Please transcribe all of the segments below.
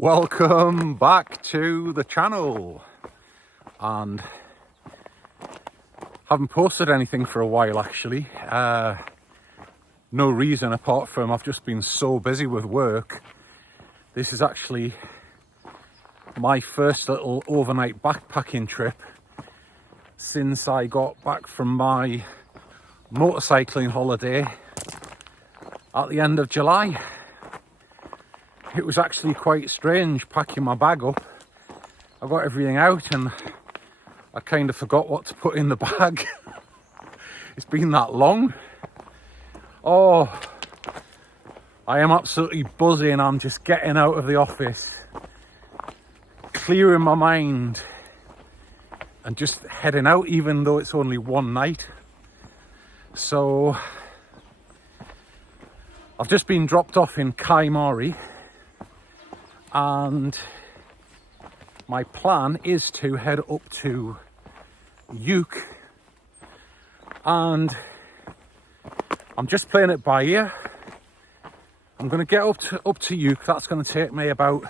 Welcome back to the channel, and haven't posted anything for a while actually. No reason apart from I've just been so busy with work. This is actually my first little overnight backpacking trip since I got back from my motorcycling holiday at the end of July. It was actually quite strange packing my bag up. I got everything out and I kind of forgot what to put in the bag. It's been that long. Oh, I am absolutely buzzing. I'm just getting out of the office, clearing my mind and just heading out, even though it's only one night. So I've just been dropped off in Caimari, and my plan is to head up to Uke, and I'm just playing it by ear. I'm going to get up to Uke. That's going to take me about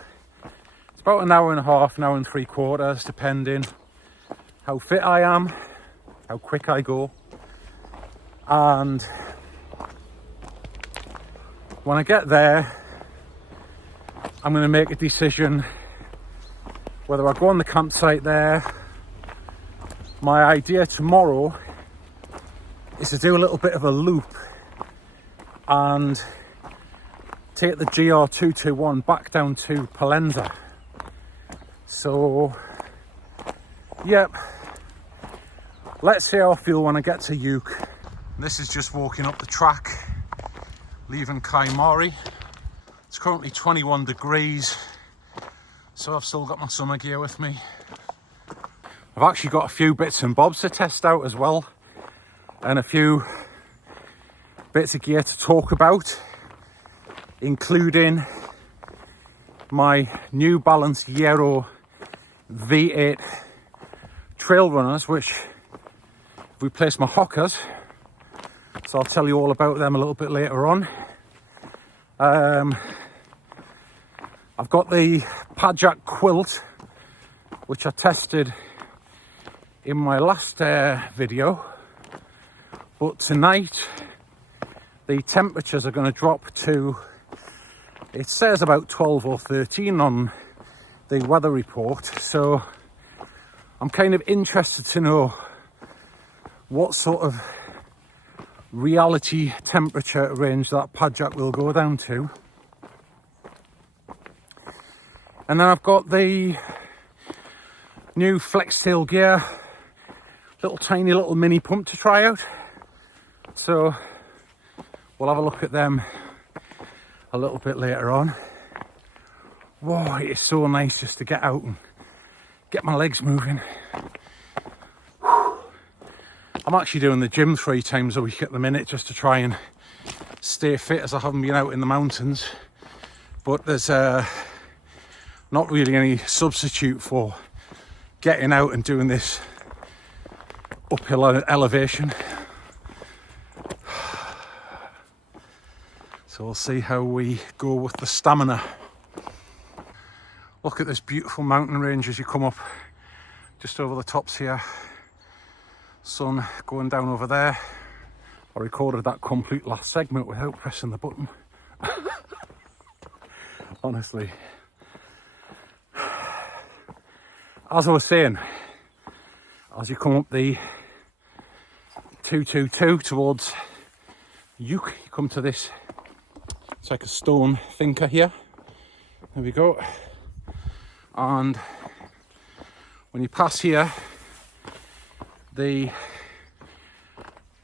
an hour and a half, an hour and 3/4, depending how fit I am, how quick I go. And when I get there, I'm going to make a decision whether I go on the campsite there. My idea tomorrow is to do a little bit of a loop and take the GR221 back down to Pollensa. So, yep, let's see how I feel when I get to Uke. This is just walking up the track, leaving Caimari. It's currently 21 degrees, so I've still got my summer gear with me. I've actually got a few bits and bobs to test out as well, and a few bits of gear to talk about, including my New Balance Aero V8 trail runners, which replace my Hokas. So I'll tell you all about them a little bit later on. I've got the Pajak quilt, which I tested in my last video, but tonight the temperatures are going to drop to, it says about 12 or 13 on the weather report, so I'm kind of interested to know what sort of reality temperature range that Pajak will go down to. And then I've got the new flex tail gear, tiny little mini pump to try out. So we'll have a look at them a little bit later on. Whoa, it is so nice just to get out and get my legs moving. I'm actually doing the gym 3 times a week at the minute just to try and stay fit, as I haven't been out in the mountains. But there's not really any substitute for getting out and doing this uphill elevation. So we'll see how we go with the stamina. Look at this beautiful mountain range as you come up just over the tops here. Sun going down over there. I recorded that complete last segment without pressing the button. Honestly. As I was saying, as you come up the 222 towards Uke, you come to this, it's like a stone thinker here. There we go. And when you pass here, the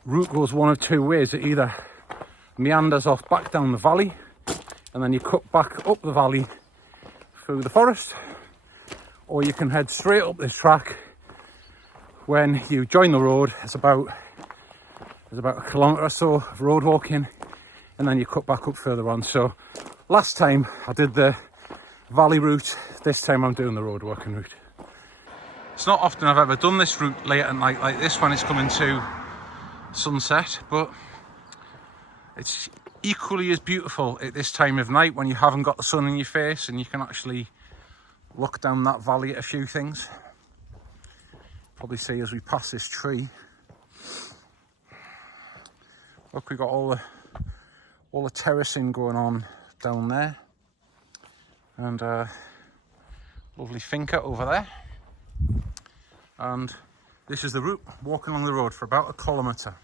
route goes one of 2 ways. It either meanders off back down the valley, and then you cut back up the valley through the forest, or you can head straight up this track. When you join the road, there's about a kilometre or so of road walking, and then you cut back up further on. So last time I did the valley route, this time I'm doing the road walking route. It's not often I've ever done this route late at night like this when it's coming to sunset, but it's equally as beautiful at this time of night when you haven't got the sun in your face and you can actually look down that valley at a few things. Probably see as we pass this tree. Look, we got all the terracing going on down there, and lovely finca over there. And this is the route, walking along the road for about 1 kilometre.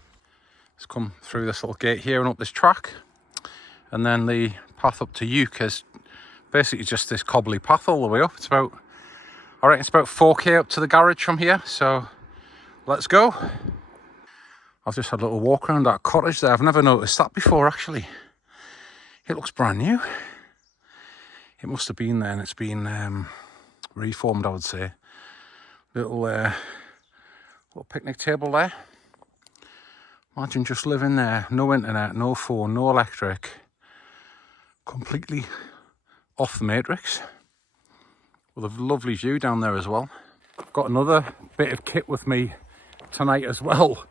Let's come through this little gate here and up this track, and then the path up to Uke is basically just this cobbly path all the way up. It's about, I reckon it's about 4k up to the garage from here, so let's go. I've just had a little walk around that cottage there. I've never noticed that before, actually. It looks brand new. It must have been there and it's been reformed, I would say. Little picnic table there. Imagine just living there. No internet, no phone, no electric. Completely off the matrix. With a lovely view down there as well. I've got another bit of kit with me tonight as well.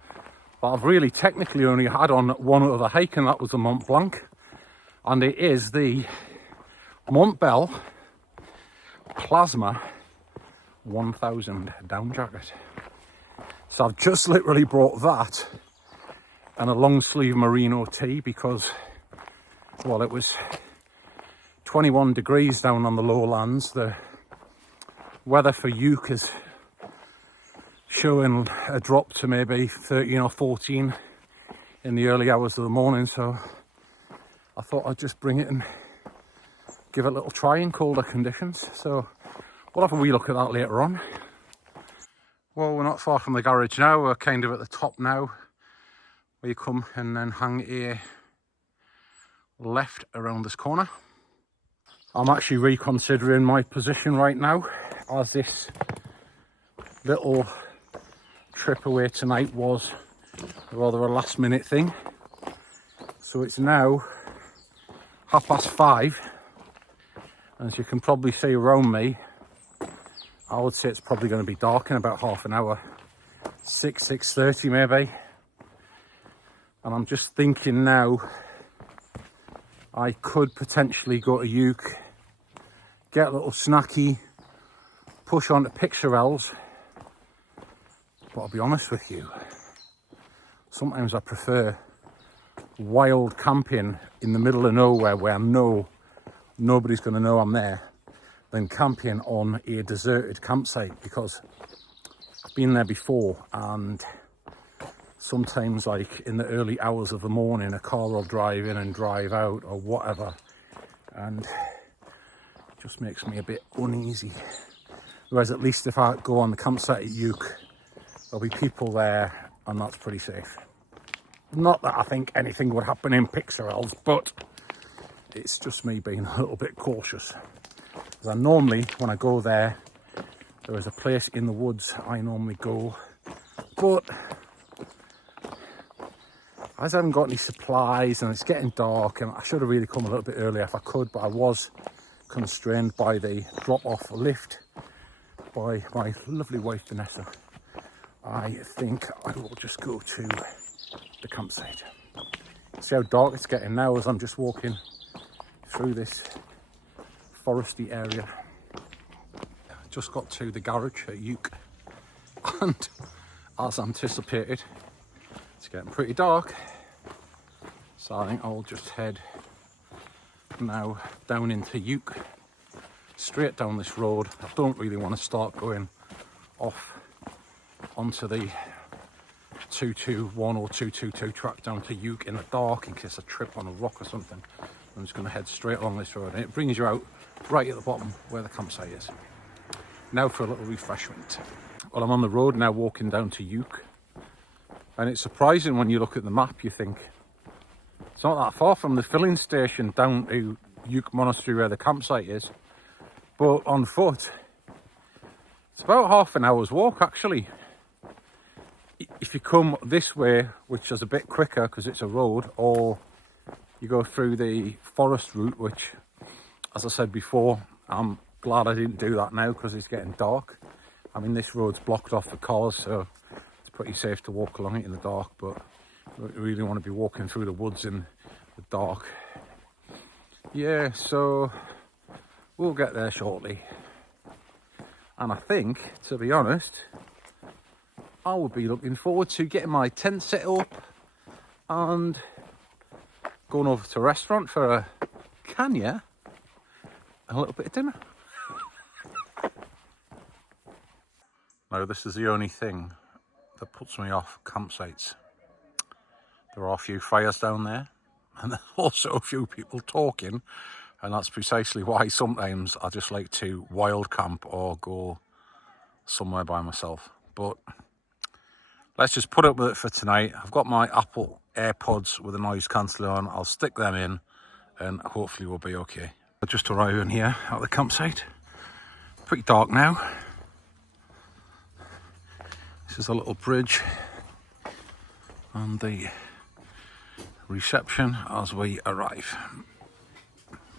But I've really technically only had on one other hike, and that was the Mont Blanc. And it is the Montbell Plasma 1000 down jacket. So I've just literally brought that and a long sleeve merino tee because, well, it was 21 degrees down on the lowlands. The weather for Uke is showing a drop to maybe 13 or 14 in the early hours of the morning, so I thought I'd just bring it and give it a little try in colder conditions. So we'll have a wee look at that later on. Well, we're not far from the garage now. We're kind of at the top now, where you come and then hang a left around this corner. I'm actually reconsidering my position right now, as this little trip away tonight was rather a last minute thing. So it's now 5:30. As you can probably see around me, I would say it's probably going to be dark in about half an hour. 6:30 maybe. And I'm just thinking now, I could potentially go to Uke, get a little snacky, push on to Pixarells. But I'll be honest with you, sometimes I prefer wild camping in the middle of nowhere where I know nobody's going to know I'm there than camping on a deserted campsite, because I've been there before, and sometimes, like in the early hours of the morning, a car will drive in and drive out or whatever, and it just makes me a bit uneasy. Whereas at least if I go on the campsite at Uke, there'll be people there and that's pretty safe. Not that I think anything would happen in Pixarells, but it's just me being a little bit cautious. Because I normally, when I go there, there is a place in the woods I normally go, but as I haven't got any supplies and it's getting dark, and I should have really come a little bit earlier if I could, but I was constrained by the drop-off lift by my lovely wife Vanessa. I think I will just go to the campsite. See how dark it's getting now as I'm just walking through this foresty area. Just got to the garage at Uke, and as anticipated, it's getting pretty dark. So I think I'll just head now down into Uke, straight down this road. I don't really want to start going off onto the 221 or 222 track down to Uke in the dark in case I trip on a rock or something. I'm just going to head straight along this road, and it brings you out right at the bottom where the campsite is. Now for a little refreshment. Well, I'm on the road now walking down to Uke, and it's surprising when you look at the map, you think it's not that far from the filling station down to Uke Monastery where the campsite is, but on foot it's about half an hour's walk actually. If you come this way, which is a bit quicker because it's a road, or you go through the forest route, which, as I said before, I'm glad I didn't do that now because it's getting dark. I mean, this road's blocked off for cars, so it's pretty safe to walk along it in the dark, but you don't really want to be walking through the woods in dark. Yeah, so we'll get there shortly. And I think, to be honest, I would be looking forward to getting my tent set up and going over to a restaurant for a canya and a little bit of dinner. Now, this is the only thing that puts me off campsites. There are a few fires down there, and there's also a few people talking, and that's precisely why sometimes I just like to wild camp or go somewhere by myself. But let's just put up with it for tonight. I've got my Apple AirPods with a noise cancelling on. I'll stick them in and hopefully we'll be okay. I just arrived in here at the campsite. Pretty dark now. This is a little bridge and the reception as we arrive.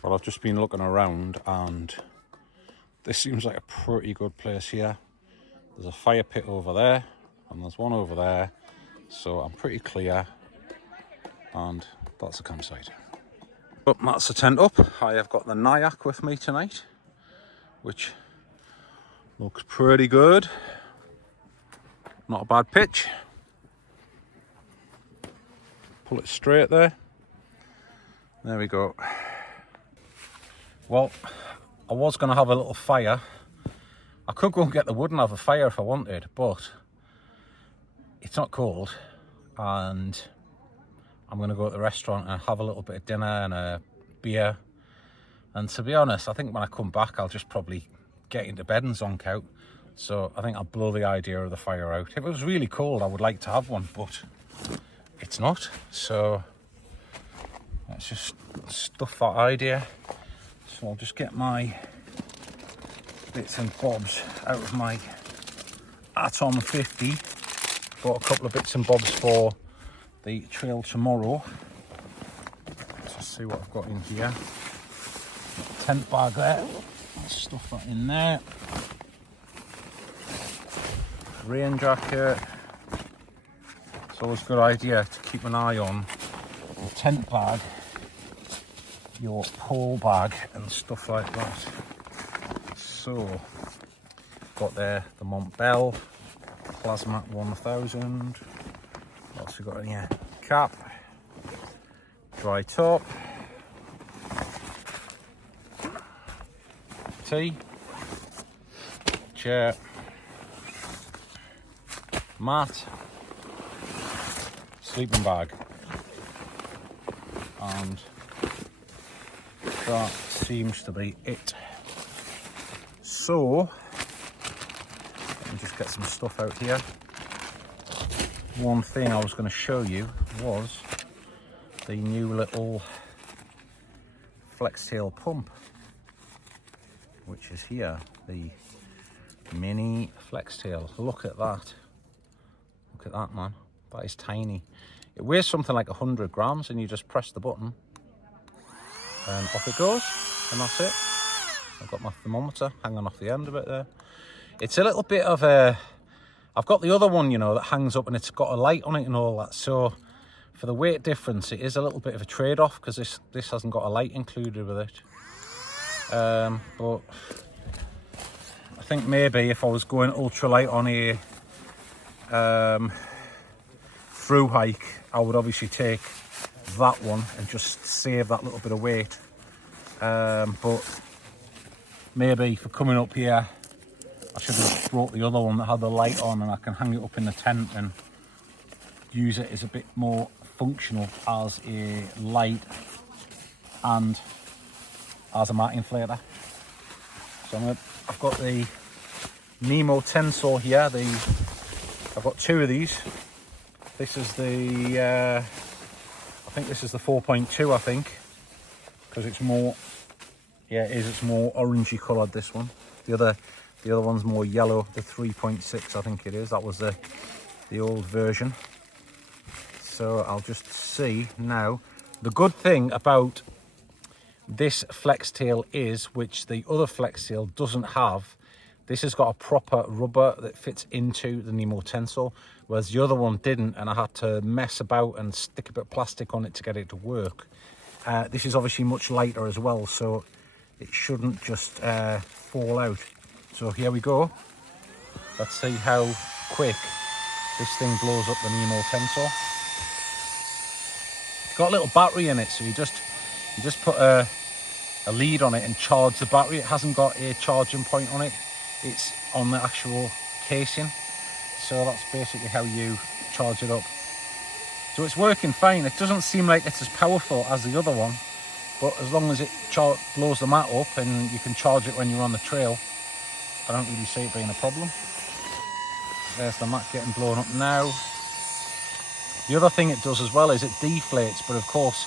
Well, I've just been looking around and this seems like a pretty good place here. There's a fire pit over there and there's one over there, so I'm pretty clear, and that's the campsite. But that's the tent up. I have got the Nyack with me tonight, which looks pretty good. Not a bad pitch. Pull it straight there. There we go. Well, I was going to have a little fire. I could go and get the wood and have a fire if I wanted, but it's not cold, and I'm going to go to the restaurant and have a little bit of dinner and a beer. And to be honest, I think when I come back, I'll just probably get into bed and zonk out. So I think I'll blow the idea of the fire out. If it was really cold, I would like to have one, but it's not. So let's just stuff that idea. So I'll just get my bits and bobs out of my Atom 50. Bought a couple of bits and bobs for the trail tomorrow. Let's just see what I've got in here. Got a tent bag there. Let's stuff that in there. Rain jacket. It's always a good idea to keep an eye on the tent bag, your pole bag and stuff like that. So, got there the Montbell Plasma 1000. What else we got in here? Cap, dry top, tea, chair, mat, sleeping bag, and that seems to be it. So let me just get some stuff out here. One thing I was going to show you was the new little flex tail pump, which is here, the mini flex tail. Look at that. Look at that, man. That is tiny. It weighs something like 100 grams, and you just press the button and off it goes, and that's it. I've got my thermometer hanging off the end of it there. It's a little bit of a... I've got the other one, you know, that hangs up and it's got a light on it and all that. So for the weight difference, it is a little bit of a trade-off because this hasn't got a light included with it. But I think maybe if I was going ultralight on a through hike, I would obviously take that one and just save that little bit of weight. But maybe for coming up here, I should have brought the other one that had the light on, and I can hang it up in the tent and use it as a bit more functional as a light and as a mat inflator. So I've got the Nemo Tensor here. I've got two of these. This is the I think this is the 4.2, I think, because it's more, yeah, it is, it's more orangey coloured, this one. The other one's more yellow, the 3.6, I think it is. That was the old version. So I'll just see now. The good thing about this flex tail is, which the other flex tail doesn't have, this has got a proper rubber that fits into the Nemo Tensor, whereas the other one didn't, and I had to mess about and stick a bit of plastic on it to get it to work. This is obviously much lighter as well, so it shouldn't just fall out. So here we go. Let's see how quick this thing blows up the Nemo Tensor. It's got a little battery in it, so you just put a lead on it and charge the battery. It hasn't got a charging point on it. It's on the actual casing. So that's basically how you charge it up. So it's working fine. It doesn't seem like it's as powerful as the other one, but as long as it blows the mat up and you can charge it when you're on the trail, I don't really see it being a problem. There's the mat getting blown up now. The other thing it does as well is it deflates, but of course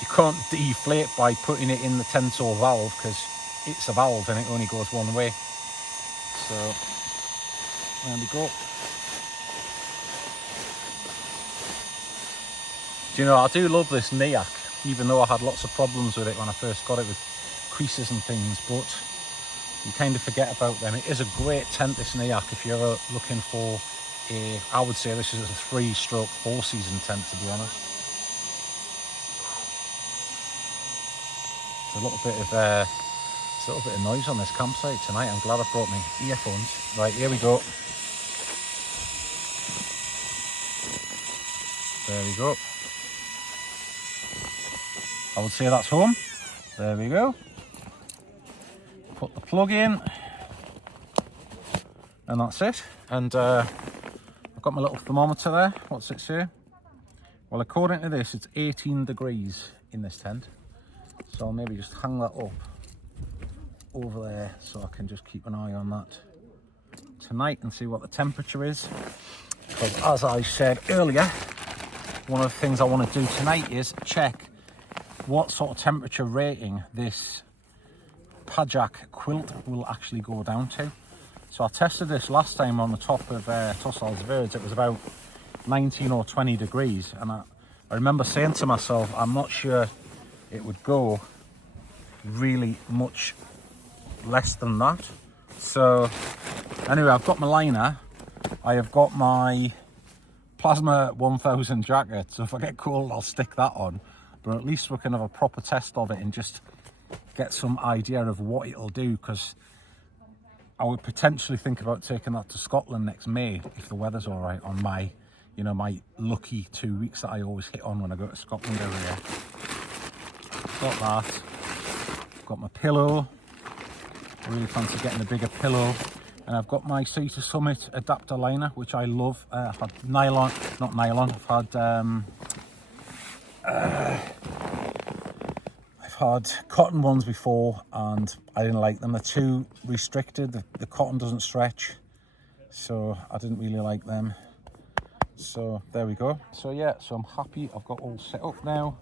you can't deflate by putting it in the tensor valve because it's a valve and it only goes one way. So there we go. Do you know, I do love this Nyack, even though I had lots of problems with it when I first got it with creases and things, but you kind of forget about them. It is a great tent, this Nyack, if you're ever looking for a, I would say this is a 3-stroke 4-season tent, to be honest. It's a little bit of noise on this campsite tonight. I'm glad I brought my earphones. Right, here we go. There we go. I would say that's home. There we go. Put the plug in. And that's it. And I've got my little thermometer there. What's it say? Well, according to this, it's 18 degrees in this tent. So I'll maybe just hang that up over there so I can just keep an eye on that tonight and see what the temperature is. Because as I said earlier, one of the things I want to do tonight is check what sort of temperature rating this Pajak quilt will actually go down to. So I tested this last time on the top of Tussal's Verge. It was about 19 or 20 degrees, and I remember saying to myself, I'm not sure it would go really much less than that. So anyway, I've got my liner, I have got my Plasma 1000 jacket, so if I get cold I'll stick that on, but at least we can have a proper test of it and just get some idea of what it'll do, because I would potentially think about taking that to Scotland next May if the weather's all right on my, you know, my lucky 2 weeks that I always hit on when I go to Scotland every year. Got that. Got my pillow. I really fancy getting a bigger pillow. And I've got my Sea to Summit adapter liner, which I love. I've had nylon, not nylon, I've had cotton ones before and I didn't like them. They're too restricted. The cotton doesn't stretch, so I didn't really like them. So there we go. So yeah, so I'm happy I've got all set up now.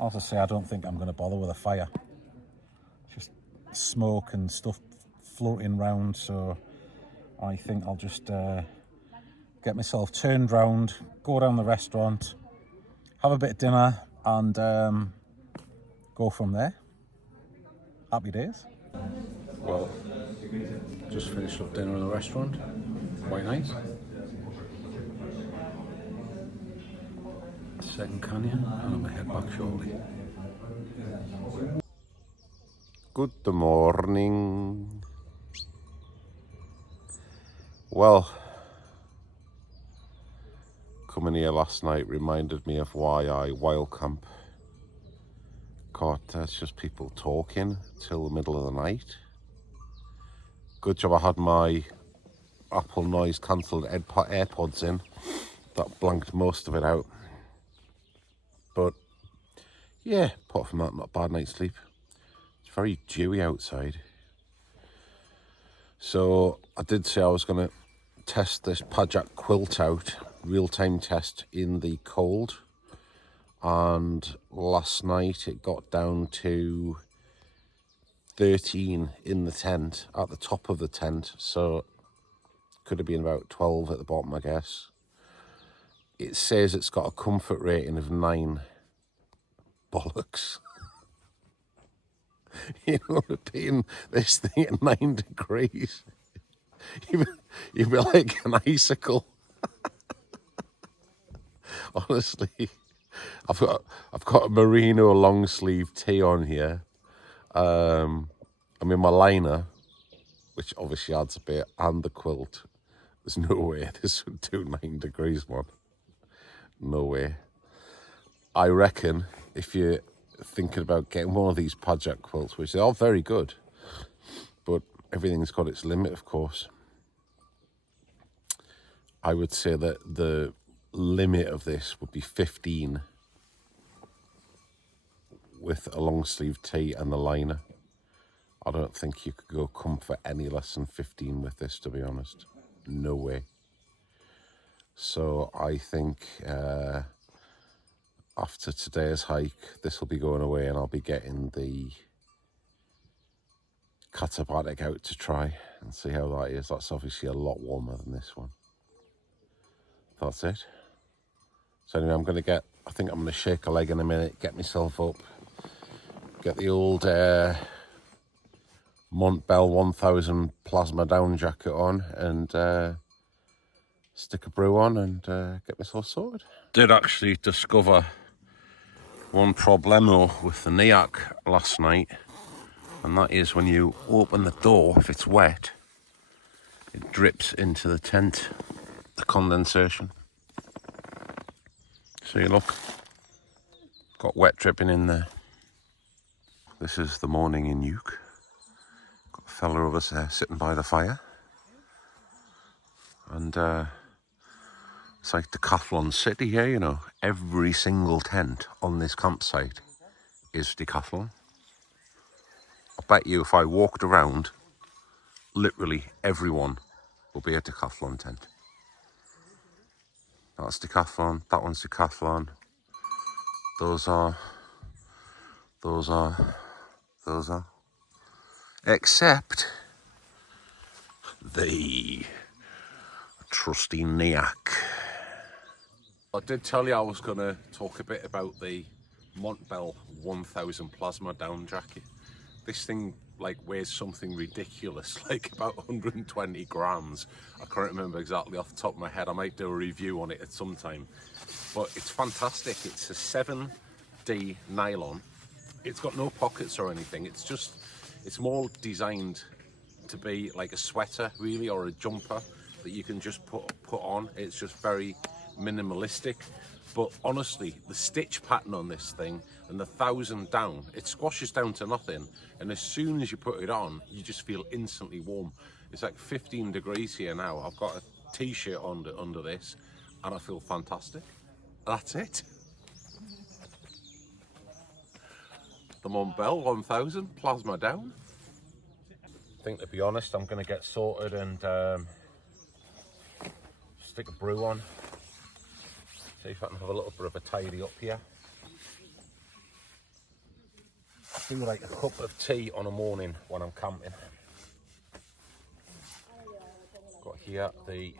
As I say, I don't think I'm going to bother with a fire. Just smoke and stuff floating round, so I think I'll just get myself turned round, go down the restaurant, have a bit of dinner and go from there. Happy days. Well, just finished up dinner in the restaurant. Quite nice. Second canyon, and I'm gonna head back shortly. Good morning. Well, coming here last night reminded me of why I wild camp. God, that's just people talking till the middle of the night. Good job I had my Apple noise cancelled AirPods in. That blanked most of it out. But yeah, apart from that, not a bad night's sleep. It's very dewy outside. So I did say I was going to test this Pajak quilt out, real-time test in the cold. And last night it got down to 13 in the tent, at the top of the tent. So could have been about 12 at the bottom, I guess. It says it's got a comfort rating of 9. Bollocks. You know, being this thing at 9 degrees, you'd be like an icicle. Honestly, I've got a merino long sleeve tee on here. I'm in my liner, which obviously adds a bit, and the quilt. There's no way this would do 9 degrees, man. No way. I reckon if you're thinking about getting one of these project quilts, which they are very good, but everything's got its limit, of course. I would say that the limit of this would be 15 with a long sleeve tee and the liner. I don't think you could go comfort any less than 15 with this, to be honest. No way. So I think after today's hike, this will be going away and I'll be getting the Katabatic out to try and see how that is. That's obviously a lot warmer than this one. That's it. So anyway, I think I'm going to shake a leg in a minute, get myself up, get the old Montbell 1000 plasma down jacket on and stick a brew on and get myself sorted. Did actually discover one problemo with the NIAC last night, and that is when you open the door, if it's wet, it drips into the tent, the condensation. See, look, got wet dripping in there. This is the morning in Uke. Got a fella over there sitting by the fire. And it's like Decathlon City here, you know. Every single tent on this campsite is Decathlon. I bet you if I walked around, literally everyone will be a Decathlon tent. That's Decathlon, that one's Decathlon. Those are. Except the trusty NIAC. I did tell you I was going to talk a bit about the Montbell 1000 plasma down jacket. This thing weighs something ridiculous, like about 120 grams. I can't remember exactly off the top of my head. I might do a review on it at some time. But it's fantastic. It's a 7D nylon. It's got no pockets or anything. It's more designed to be like a sweater, really, or a jumper that you can just put on. It's just very minimalistic. But honestly, the stitch pattern on this thing and the 1000 down, it squashes down to nothing. And as soon as you put it on, you just feel instantly warm. It's like 15 degrees here now. I've got a t-shirt under this and I feel fantastic. That's it. The Montbell 1000 plasma down. I think, to be honest, I'm going to get sorted and stick a brew on. See if I can have a little bit of a tidy up here. I do like a cup of tea on a morning when I'm camping. Got here the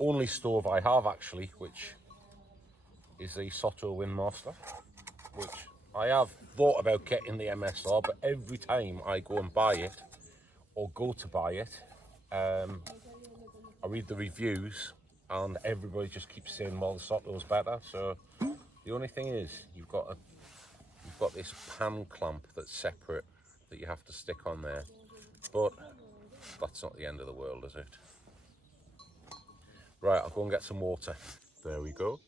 only stove I have actually, which is the Soto Windmaster, which I have thought about getting the MSR, but every time I go and buy it or go to buy it, I read the reviews and everybody just keeps saying, well, the Soto's better. So the only thing is you've got this pan clamp that's separate that you have to stick on there, but that's not the end of the world, is it? Right, I'll go and get some water. There we go.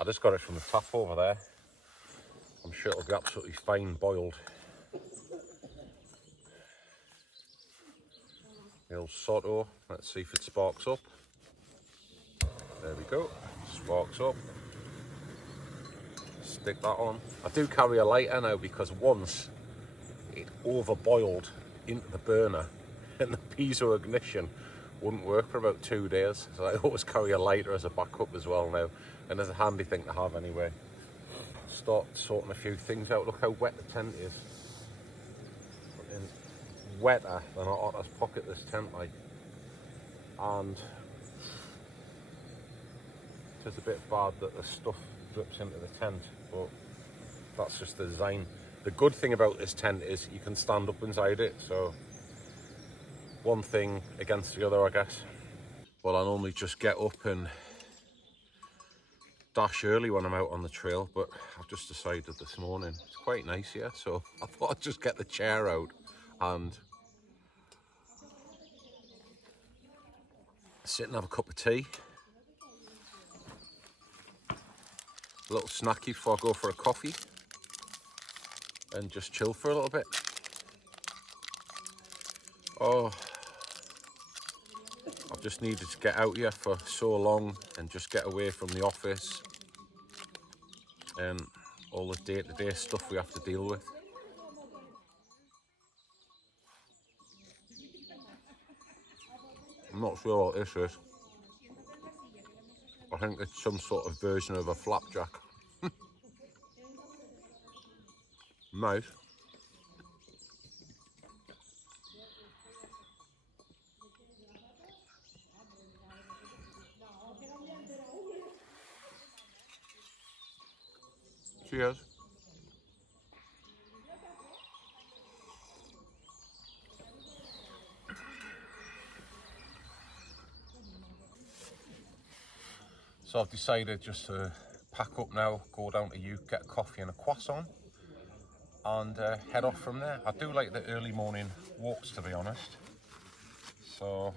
I just got it from the tap over there. I'm sure it'll be absolutely fine boiled. The old Soto, let's see if it sparks up. There we go, sparks up. Stick that on. I do carry a lighter now because once it overboiled into the burner and the piezo ignition wouldn't work for about 2 days. So I always carry a lighter as a backup as well now, and as a handy thing to have anyway. Start sorting a few things out. Look how wet the tent is. It's wetter than our Otter's Pocket, this tent, like. And it's a bit bad that the stuff drips into the tent, but that's just the design. The good thing about this tent is you can stand up inside it, so one thing against the other, I guess. Well, I normally just get up and dash early when I'm out on the trail, but I've just decided this morning it's quite nice here, so I thought I'd just get the chair out and sit and have a cup of tea, a little snacky before I go for a coffee, and just chill for a little bit. Oh, I've just needed to get out here for so long and just get away from the office and all the day-to-day stuff we have to deal with. I'm not sure what this is. I think it's some sort of version of a flapjack. Nice. Cheers. So I've decided just to pack up now, go down to Uke, get a coffee and a croissant, and head off from there. I do like the early morning walks, to be honest. So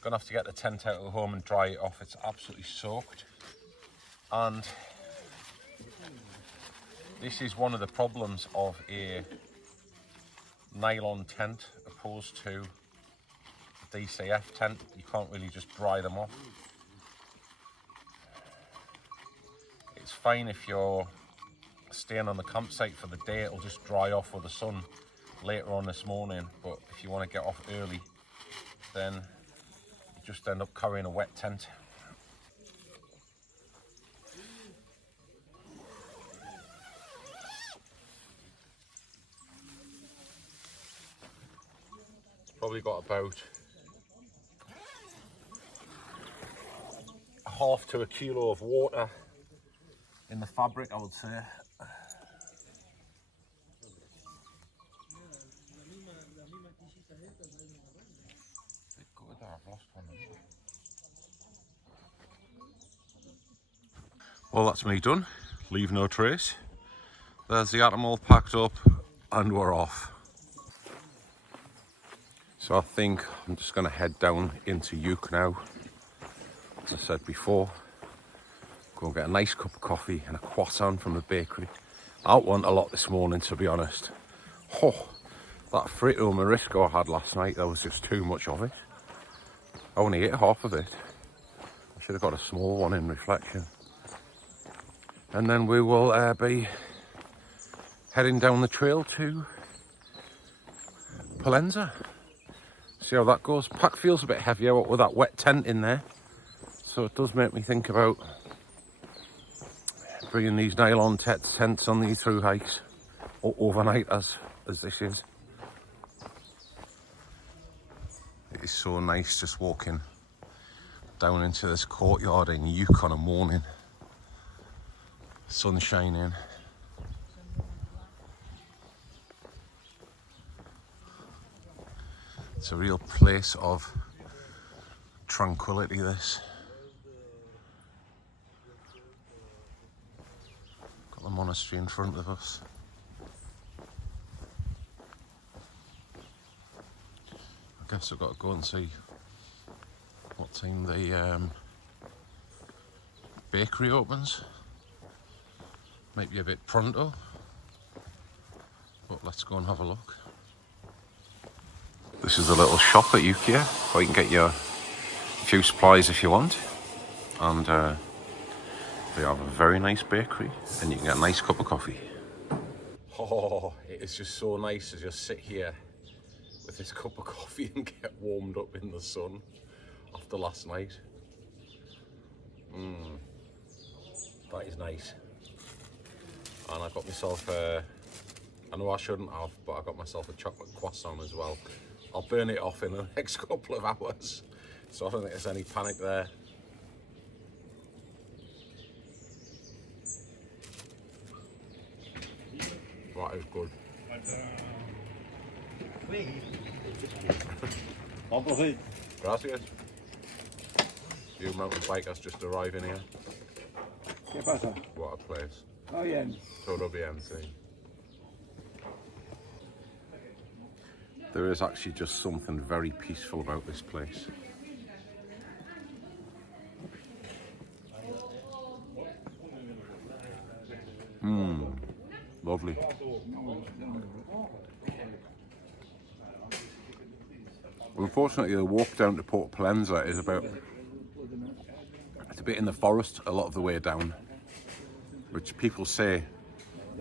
gonna have to get the tent out of the home and dry it off. It's absolutely soaked. And this is one of the problems of a nylon tent opposed to a DCF tent. You can't really just dry them off. It's fine if you're staying on the campsite for the day, it'll just dry off with the sun later on this morning, but if you want to get off early, then you just end up carrying a wet tent. Probably got about half to a kilo of water in the fabric, I would say. Well, that's me done. Leave no trace. There's the atom all packed up and we're off. So I think I'm just going to head down into Uke now. As I said before, go and get a nice cup of coffee and a croissant from the bakery. I don't want a lot this morning, to be honest. Oh, that Frito Morisco I had last night, there was just too much of it. I only ate half of it. I should have got a small one in reflection. And then we will be heading down the trail to Pollensa. See how that goes. Pack feels a bit heavier with that wet tent in there. So it does make me think about bringing these nylon tents on these through hikes or overnight as this is. It is so nice just walking down into this courtyard in Uke on a morning. Sun shining. It's a real place of tranquility, this. Got the monastery in front of us. I guess I've got to go and see what time the bakery opens. Might be a bit pronto, but let's go and have a look. This is a little shop at Uke here, where you can get your few supplies if you want. And they have a very nice bakery, and you can get a nice cup of coffee. Oh, it is just so nice to just sit here with this cup of coffee and get warmed up in the sun after last night. That is nice. And I got myself I know I shouldn't have, but I got myself a chocolate croissant as well. I'll burn it off in the next couple of hours, so I don't think there's any panic there. That is good. Gracias. Few mountain bikers just arriving here. ¿Qué pasa? What a place. Está bien. Todo bien, sí. There is actually just something very peaceful about this place. Lovely. Unfortunately, the walk down to Port Pollensa is it's a bit in the forest a lot of the way down, which people say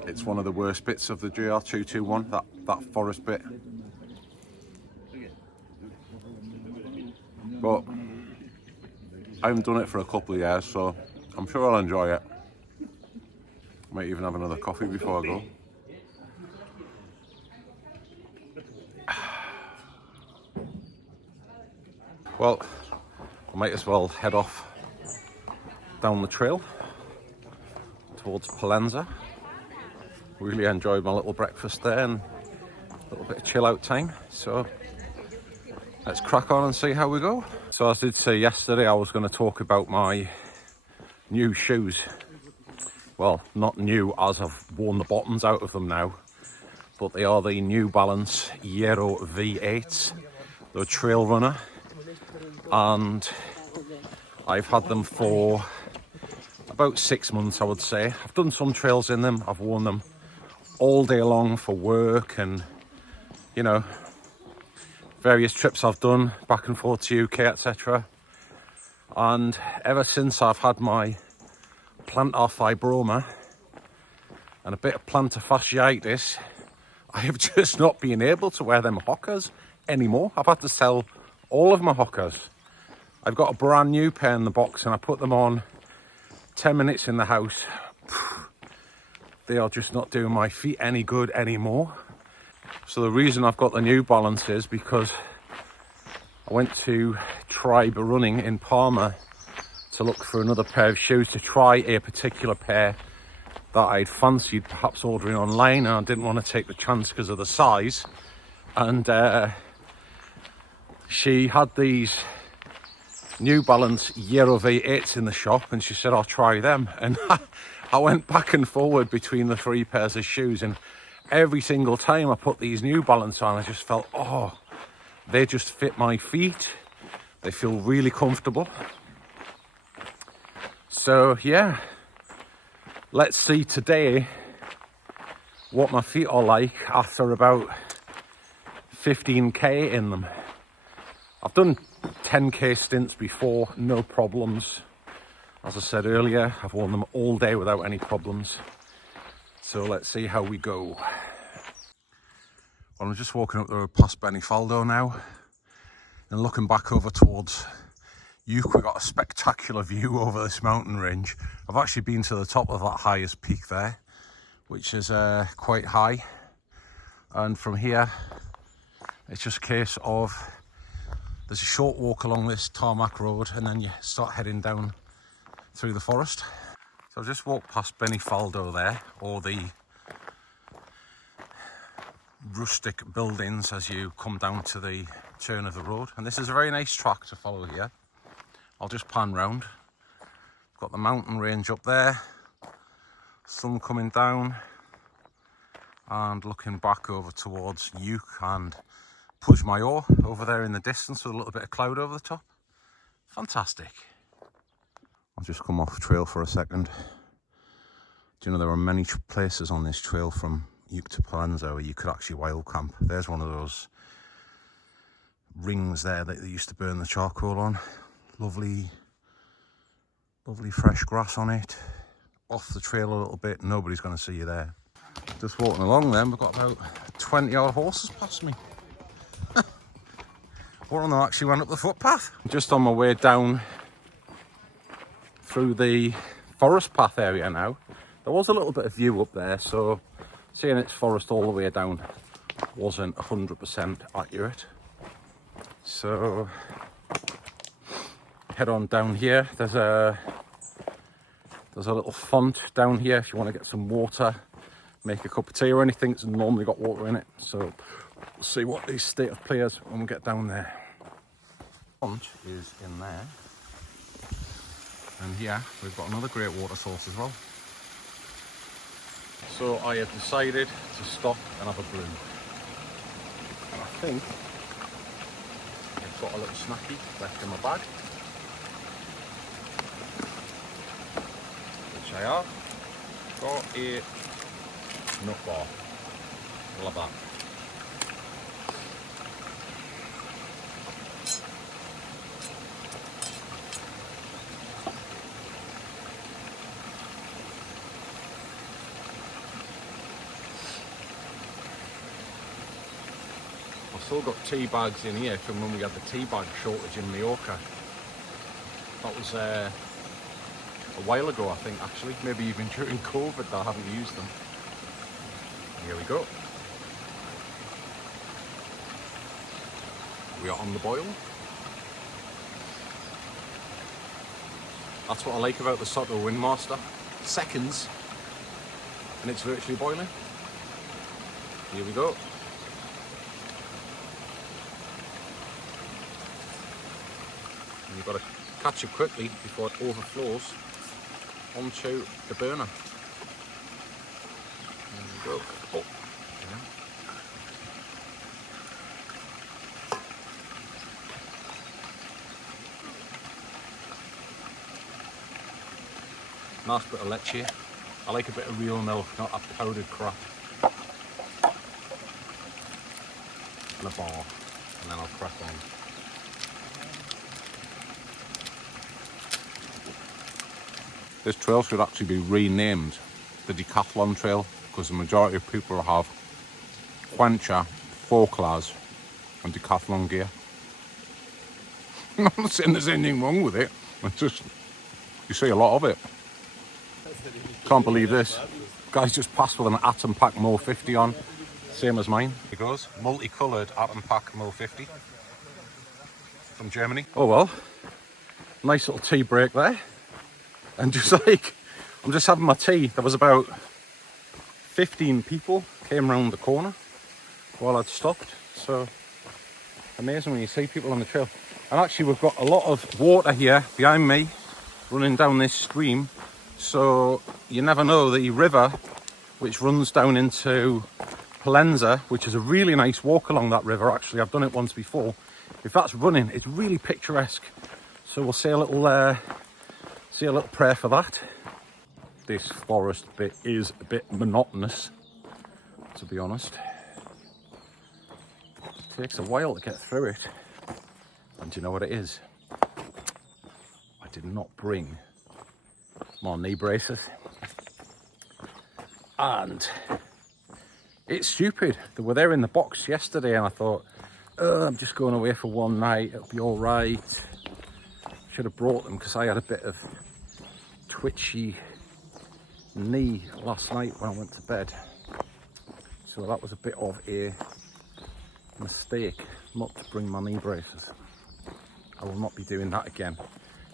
it's one of the worst bits of the GR221, that forest bit. But I haven't done it for a couple of years, so I'm sure I'll enjoy it. Might even have another coffee before I go. Well, I might as well head off down the trail towards Pollensa. Really enjoyed my little breakfast there and a little bit of chill out time. So let's crack on and see how we go. So as I did say yesterday, I was going to talk about my new shoes. Well, not new as I've worn the bottoms out of them now, but they are the New Balance Aero V8s. They're a trail runner, and I've had them for about 6 months, I would say. I've done some trails in them. I've worn them all day long for work and, you know, various trips I've done back and forth to UK, etc. And ever since I've had my plantar fibroma and a bit of plantar fasciitis, I have just not been able to wear them hockers anymore. I've had to sell all of my hockers. I've got a brand new pair in the box and I put them on 10 minutes in the house. They are just not doing my feet any good anymore. So the reason I've got the New Balance is because I went to Tribe Running in Palma to look for another pair of shoes, to try a particular pair that I'd fancied perhaps ordering online, and I didn't want to take the chance because of the size. And she had these New Balance Aero V8s in the shop and she said, I'll try them. And I went back and forward between the 3 pairs of shoes, and every single time I put these New Balance on, I just felt, oh, they just fit my feet. They feel really comfortable. So yeah, let's see today what my feet are like after about 15k in them. I've done 10k stints before, no problems. As I said earlier, I've worn them all day without any problems. So let's see how we go. Well, I'm just walking up the road past Benifaldo now and looking back over towards Uke. We've got a spectacular view over this mountain range. I've actually been to the top of that highest peak there, which is quite high. And from here, it's just a case of there's a short walk along this tarmac road and then you start heading down through the forest. So I've just walked past Benifaldo there, or the rustic buildings as you come down to the turn of the road. And this is a very nice track to follow here. I'll just pan round. Got the mountain range up there, sun coming down, and looking back over towards Uke and Puigmayor over there in the distance with a little bit of cloud over the top. Fantastic. I'll just come off trail for a second. Do you know there are many places on this trail from Uke to Pollensa where you could actually wild camp. There's one of those rings there that they used to burn the charcoal on. Lovely, lovely fresh grass on it. Off the trail a little bit, nobody's going to see you there. Just walking along then, we've got about 20 odd horses past me. One of them actually went up the footpath. Just on my way down through the forest path area now. There was a little bit of view up there, so seeing it's forest all the way down wasn't 100% accurate. So head on down here. There's a little font down here if you want to get some water, make a cup of tea or anything. It's normally got water in it. So we'll see what the state of play is when we get down there. Font is in there. And here we've got another great water source as well. So I have decided to stop and have a brew. And I think I've got a little snacky left in my bag, which I have. Got a nut bar. Love that. I've still got tea bags in here from when we had the tea bag shortage in Mallorca. That was a while ago, I think, actually. Maybe even during COVID that I haven't used them. Here we go. We are on the boil. That's what I like about the Soto Windmaster. Seconds, and it's virtually boiling. Here we go. And you've got to catch it quickly before it overflows onto the burner. There we go. Oh, yeah. Nice bit of leche. I like a bit of real milk, not that powdered crap. And a bar, and then I'll crack on. This trail should actually be renamed the Decathlon Trail, because the majority of people have Quencher, Foclaz and Decathlon gear. I'm not saying there's anything wrong with it, it's just, you see a lot of it. Can't believe this. Guys just passed with an Atom Pack Mo 50 on, same as mine. Here goes, multicoloured Atom Pack Mo 50 from Germany. Oh well, nice little tea break there. And just like, I'm just having my tea. There was about 15 people came around the corner while I'd stopped. So amazing when you see people on the trail. And actually we've got a lot of water here behind me running down this stream. So you never know, the river which runs down into Pollensa, which is a really nice walk along that river. Actually, I've done it once before. If that's running, it's really picturesque. So we'll say a little prayer for that. This forest bit is a bit monotonous, to be honest. It takes a while to get through it. And do you know what it is? I did not bring my knee braces. And it's stupid. They were there in the box yesterday and I thought, oh, I'm just going away for one night, it'll be all right. Should have brought them because I had a bit of twitchy knee last night when I went to bed. So that was a bit of a mistake not to bring my knee braces. I will not be doing that again.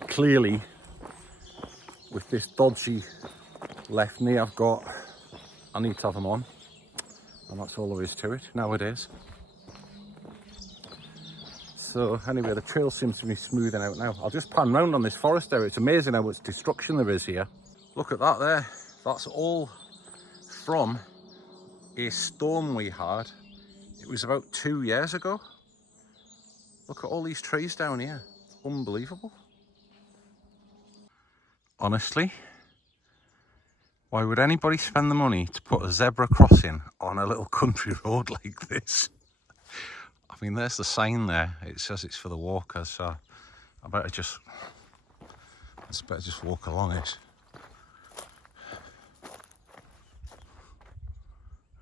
Clearly, with this dodgy left knee I've got, I need to have them on. And that's all there is to it nowadays. So anyway, the trail seems to be smoothing out now. I'll just pan round on this forest area. It's amazing how much destruction there is here. Look at that there. That's all from a storm we had. It was about 2 years ago. Look at all these trees down here. It's unbelievable. Honestly, why would anybody spend the money to put a zebra crossing on a little country road like this? I mean, there's the sign there. It says it's for the walkers, so I better just walk along it.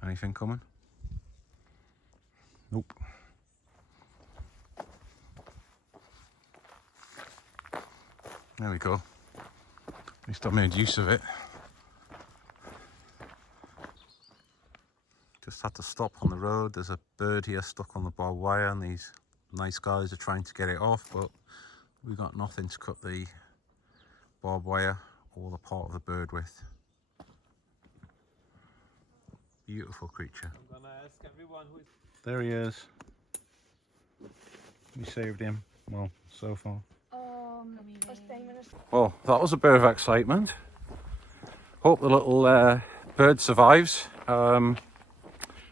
Anything coming? Nope. There we go. At least I made use of it. Just had to stop on the road. There's a bird here stuck on the barbed wire and these nice guys are trying to get it off, but we got nothing to cut the barbed wire or the part of the bird with. Beautiful creature. I'm gonna ask everyone who is... There he is. We saved him. Well, so far. Well, that was a bit of excitement. Hope the little bird survives. I'm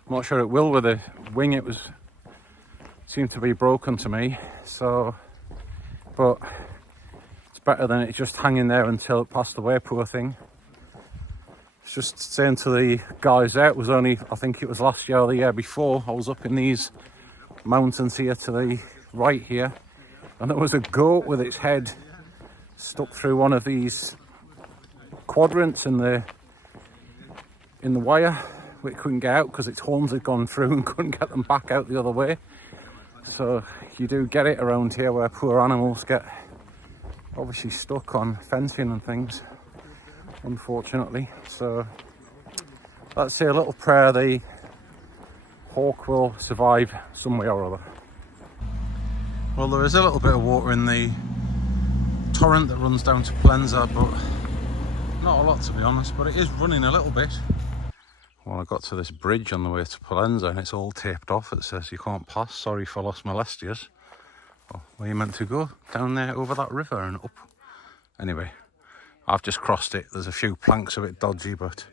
not sure it will with the wing. It seemed to be broken to me. So, but it's better than it just hanging there until it passed away, poor thing. It's just saying to the guys there, it was only, I think it was last year or the year before, I was up in these mountains here to the right here, and there was a goat with its head stuck through one of these quadrants in the wire. It couldn't get out because its horns had gone through and couldn't get them back out the other way. So you do get it around here where poor animals get obviously stuck on fencing and things, unfortunately. So let's say a little prayer the hawk will survive some way or other. Well, there is a little bit of water in the torrent that runs down to Pollensa, but not a lot to be honest, but it is running a little bit. Well, I got to this bridge on the way to Pollensa and it's all taped off. It says you can't pass, sorry for los molestias. Well, where are you meant to go? Down there over that river and up. Anyway, I've just crossed it. There's a few planks a bit dodgy, but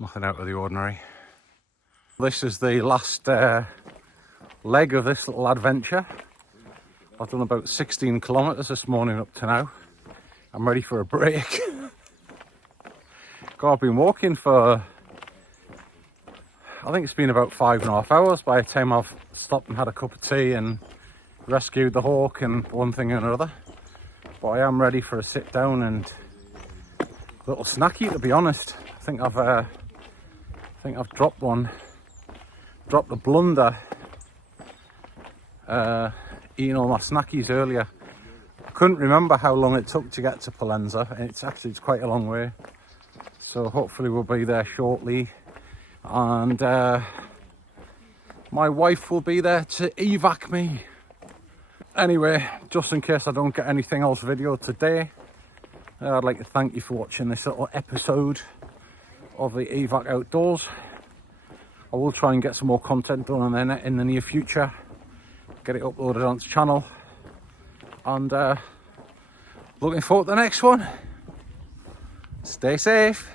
nothing out of the ordinary. This is the last leg of this little adventure. I've done about 16 kilometres this morning up to now. I'm ready for a break. God, I've been walking for, I think it's been about 5.5 hours by the time I've stopped and had a cup of tea and rescued the hawk and one thing and another. But I am ready for a sit down and a little snacky, to be honest. I think I've dropped a blunder eating all my snackies earlier. I couldn't remember how long it took to get to Pollensa, and it's quite a long way. So hopefully we'll be there shortly, and my wife will be there to evac me. Anyway, just in case I don't get anything else video today, I'd like to thank you for watching this little episode of the evac outdoors. I will try and get some more content done in the near future, get it uploaded onto the channel, and looking forward to the next one. Stay safe.